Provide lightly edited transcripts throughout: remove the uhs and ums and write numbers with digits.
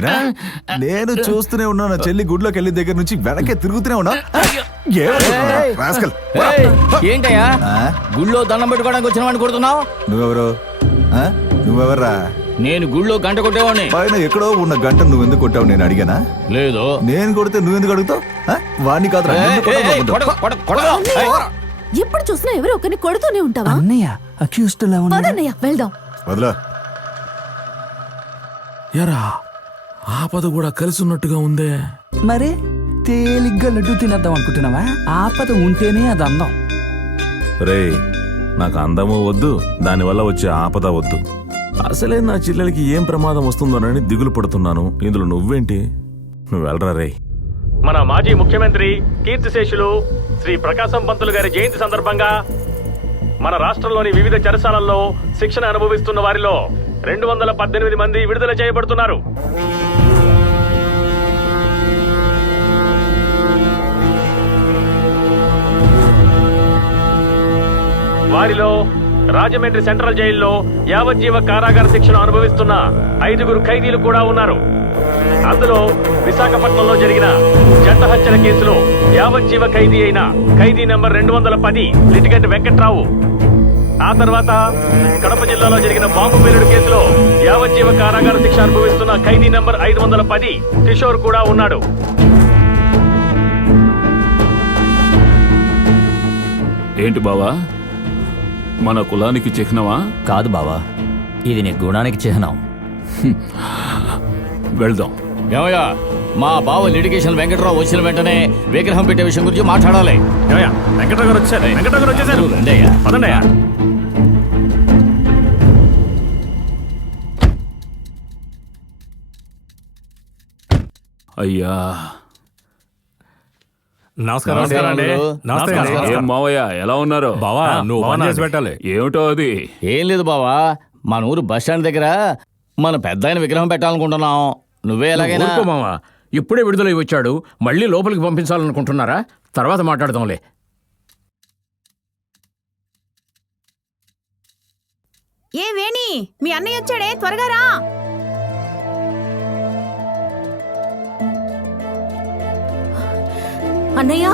ఏరా నేను చూస్తూనే ఉన్నా నా చెల్లి గుడిలోకి వెళ్ళి దగ్గర నుంచి వెనకే తిరుగుతూనే ఉన్నా. ఏంటయ్యా గుళ్ళో దండం పెట్టుకోవడానికి వచ్చిన వాడిని కొడుతున్నావు? నువ్వెవర్రా? నేను గుళ్ళో గంట కొట్టేవాడిని. పైన ఎక్కడో ఉన్న గంట నువ్వు ఎందుకు కొట్టావు నేను అడిగానా? లేదు. నేను కొడితే నువ్వెందుకు అడుగుతావు? వాడిని కాదు ఎప్పుడు చూసినా ఎవరో ఒకరిని కొడుతూనే ఉంటావా? అన్నయ్య అక్యూస్డ్ లా ఉన్నాడు. పదన్నయ్య వెళ్దాం. వదలా. ఎరా ఆపద కూడా కలిసి ఉన్నట్టుగా ఉందే. మరే తేలిగ్గా లడ్డు తినేద్దాం అనుకుంటున్నావా? ఆపద ఉంటేనే అది అందం. రే నాకు అందము వద్దు, దానివల్ల వచ్చే ఆపద వద్దు. అసలే నా చెల్లెలకి ఏం ప్రమాదం వస్తుందోనని దిగులు పడుతున్నాను. ఇందులో నువ్వేంటి? నువ్వు వెళ్ళరా రే. మన మాజీ ముఖ్యమంత్రి కీర్తిశేషులు శ్రీ ప్రకాశం పంతులు గారి జయంతి సందర్భంగా మన రాష్ట్రంలోని వివిధ చెరసాలల్లో శిక్షణ అనుభవిస్తున్న వారిలో 218 మంది విడుదల చేయబడుతున్నారు. వారిలో రాజమండ్రి సెంట్రల్ జైల్లో యావజ్జీవ కారాగార శిక్షణ అనుభవిస్తున్న 5 ఖైదీలు కూడా ఉన్నారు. అందులో విశాఖపట్నంలో జరిగిన జంట హత్యల కేసులో యావజ్జీవ ఖైదీ అయిన ఖైదీ నెంబర్ 210 లిటిగెంట్ వెంకట్రావు, ఆ తర్వాత కడప జిల్లాలో జరిగిన బాంబు పేలుడు కేసులో యావజ్జీవ కారాగార శిక్ష అనుభవిస్తున్న ఖైదీ నెంబర్ 510 కిషోర్ కూడా ఉన్నాడు. ఏంటి బావా, మన కులానికి చిహ్నమా? కాదు బావా, ఇది నీ గుణానికి చిహ్నం. వెళ్దాం. ఏమయ్యా, మా బావ లిటిగేషన్ వెంకట్రావు వచ్చిన వెంటనే విగ్రహం పెట్టే విషయం గురించి మాట్లాడాలి. వెంకట్రావు గారు వచ్చేసారు. రండయ్యా. పదండయ్యా. అయ్యా నమస్కారం అండి. ఏం మావయ్య ఎలా ఉన్నారు? బావా నువ్వు పని చేసి పెట్టాలి. ఏమిటో అది? ఏం లేదు బావా, మన ఊరు బస్ స్టాండ్ దగ్గర మన పెద్ద ఆయన విగ్రహం పెట్టాలనుకుంటున్నాం. నువ్వే ఎలాగైనా. మావా ఇప్పుడే విడుదల వచ్చాడు, మళ్ళీ లోపలికి పంపించాలనుకుంటున్నారా? తర్వాత మాట్లాడదాంలే. ఏ వేణి, మీ అన్నయ్య వచ్చాడే, త్వరగా రా. అన్నయ్య,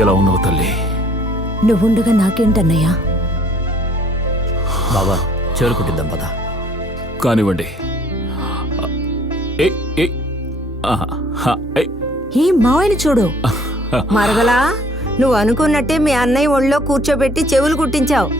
ఎలా ఉన్నావు తల్లి? నువ్వుండగా నాకేంటన్నయ్యా? బాబా చేరుకుంటుందాం పద. కానివ్వండి. ఈ మావయ్యని చూడు. మరగలా నువ్వు అనుకున్నట్టే మీ అన్నయ్య ఒళ్ళో కూర్చోబెట్టి చెవులు కుట్టించావు.